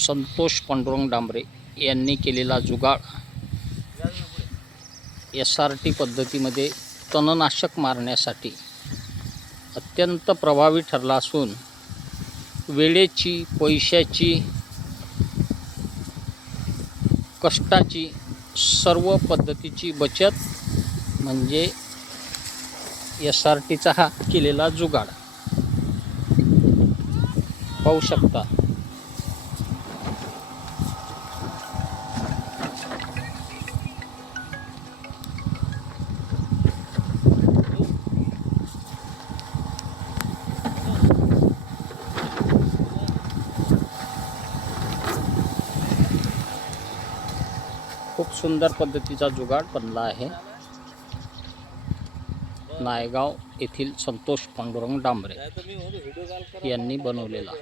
संतोष पांडुरंग डांबरे यांनी केलेला जुगाड SRT पद्धतीमध्ये तणनाशक मारण्यासाठी अत्यंत प्रभावी ठरला असून वेळेची, पैशाची, कष्टाची सर्व पद्धतीची बचत म्हणजे SRTचा हा केलेला जुगाड पाहू शकता। खूप सुंदर पद्धतीचा जुगाड बनला आहे नायगाव येथील संतोष पांडुरंग डांबरे यांनी बनवलेला।